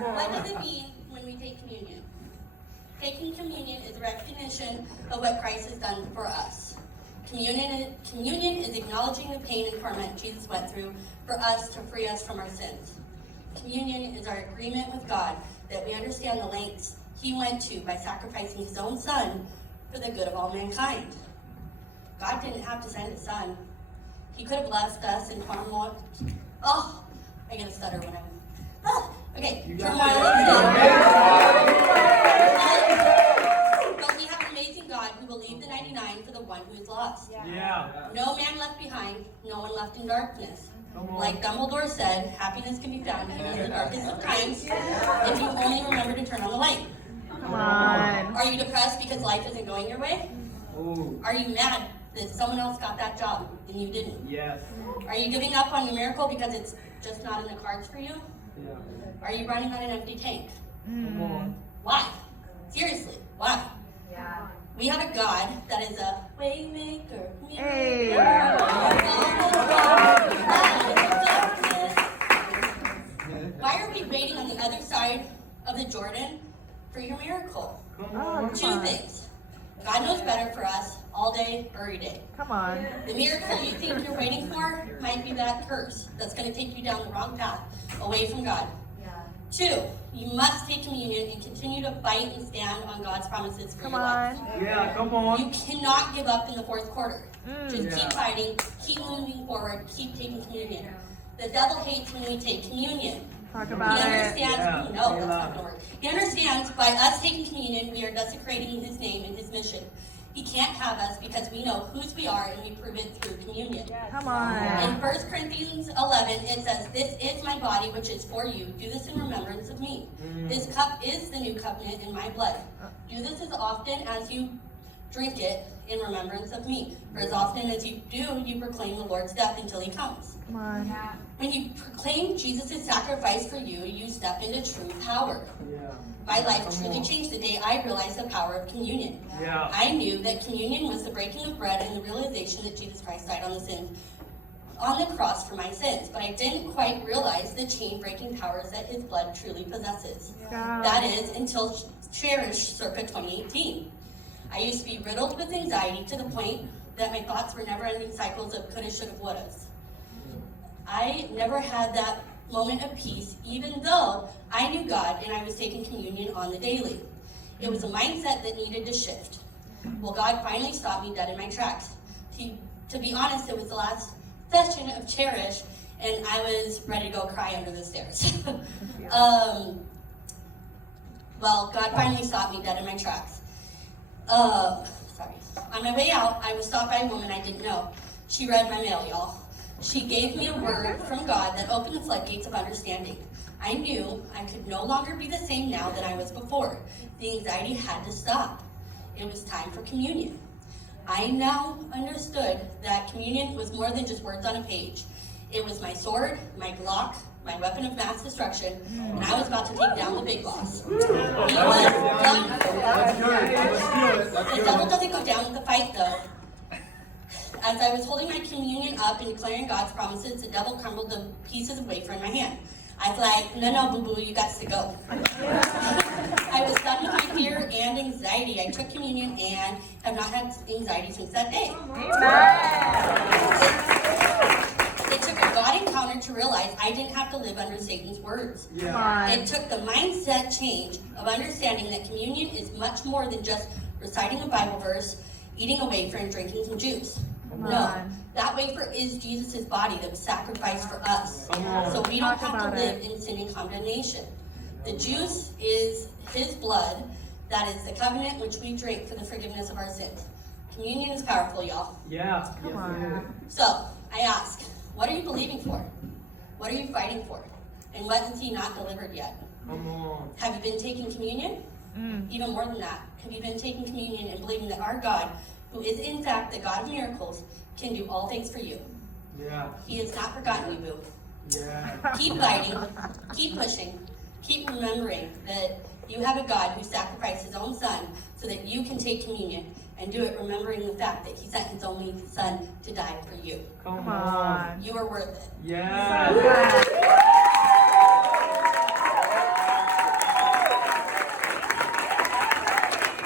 What does it mean when we take communion? Taking communion is a recognition of what Christ has done for us. Communion is acknowledging the pain and torment Jesus went through for us to free us from our sins. Communion is our agreement with God that we understand the lengths he went to by sacrificing his own son for the good of all mankind. God didn't have to send his son. He could have blessed us in turmoil. Oh, I get a stutter when I'm... okay, turmoil and sin. But we have an amazing God who will leave the 99 for the one who is lost. No man left behind, no one left in darkness. Like Dumbledore said, happiness can be found even in the darkest of times if you only remember to turn on the light. Come on. Are you depressed because life isn't going your way? Are you mad that someone else got that job and you didn't? Yes. Are you giving up on your miracle because it's just not in the cards for you? Yeah. Are you running on an empty tank? Come on. Why? Seriously, why? Yeah. We have a God that is a way maker. Hey. Why are we waiting on the other side of the Jordan for your miracle? Come on. Two things. God knows better for us all day, every day. Come on. The miracle you think you're waiting for might be that curse that's going to take you down the wrong path, away from God. Yeah. Two, you must take communion and continue to fight and stand on God's promises for Come your life. on. Yeah, come on. You cannot give up in the fourth quarter. Just Yeah. keep fighting, keep moving forward, keep taking communion. The devil hates when we take communion. Talk He about it. understands, Yeah. no, that's not gonna work. He understands by us taking communion, we are desecrating his name and his mission. He can't have us because we know whose we are and we prove it through communion. Come In on. 1 Corinthians 11, it says, "This is my body, which is for you. Do this in remembrance of me. This cup is the new covenant in my blood. Do this as often as you drink it in remembrance of me. For as often as you do, you proclaim the Lord's death until he comes." Come on. When you proclaim Jesus' sacrifice for you, you step into true power. Yeah. My life Come truly on. changed the day I realized the power of communion. Yeah. I knew that communion was the breaking of bread and the realization that Jesus Christ died on the cross for my sins, but I didn't quite realize the chain-breaking powers that his blood truly possesses. God. That is, until Cherish circa 2018. I used to be riddled with anxiety to the point that my thoughts were never-ending cycles of coulda, shoulda, wouldas. I never had that moment of peace, even though I knew God and I was taking communion on the daily. It was a mindset that needed to shift. Well, God finally stopped me dead in my tracks. To be honest, it was the last session of Cherish, and I was ready to go cry under the stairs. Well, God finally stopped me dead in my tracks. Sorry. On my way out, I was stopped by a woman I didn't know. She read my mail, y'all. She gave me a word from God that opened the floodgates of understanding. I knew I could no longer be the same now than I was before. The anxiety had to stop. It was time for communion. I now understood that communion was more than just words on a page. It was my sword, my Glock, my weapon of mass destruction, and I was about to take down the big boss. He was done. The devil doesn't go down with the fight, though. As I was holding my communion up and declaring God's promises, the devil crumbled the pieces of wafer in my hand. I was like, no, boo-boo, you got to go. I was stuck with my fear and anxiety. I took communion and have not had anxiety since that day. It took a God encounter to realize I didn't have to live under Satan's words. Come on. It took the mindset change of understanding that communion is much more than just reciting a Bible verse, eating a wafer, and drinking some juice. Come No, on. that wafer is Jesus' body that was sacrificed for us. Come on. So we don't Talk have to about live in sin and condemnation. The juice is his blood. That is the covenant which we drink for the forgiveness of our sins. Communion is powerful, y'all. Yeah. Come Yes, on. it is. So I ask, what are you believing for? What are you fighting for? And what has he not delivered yet? Come on. Have you been taking communion? Even more than that, have you been taking communion and believing that our God, who is in fact the God of miracles, can do all things for you? Yeah. He has not forgotten you, boo. Yeah. Keep fighting, keep pushing, keep remembering that you have a God who sacrificed his own son so that you can take communion, and do it remembering the fact that he sent his only son to die for you. Come Come on. on. You are worth it. Yeah.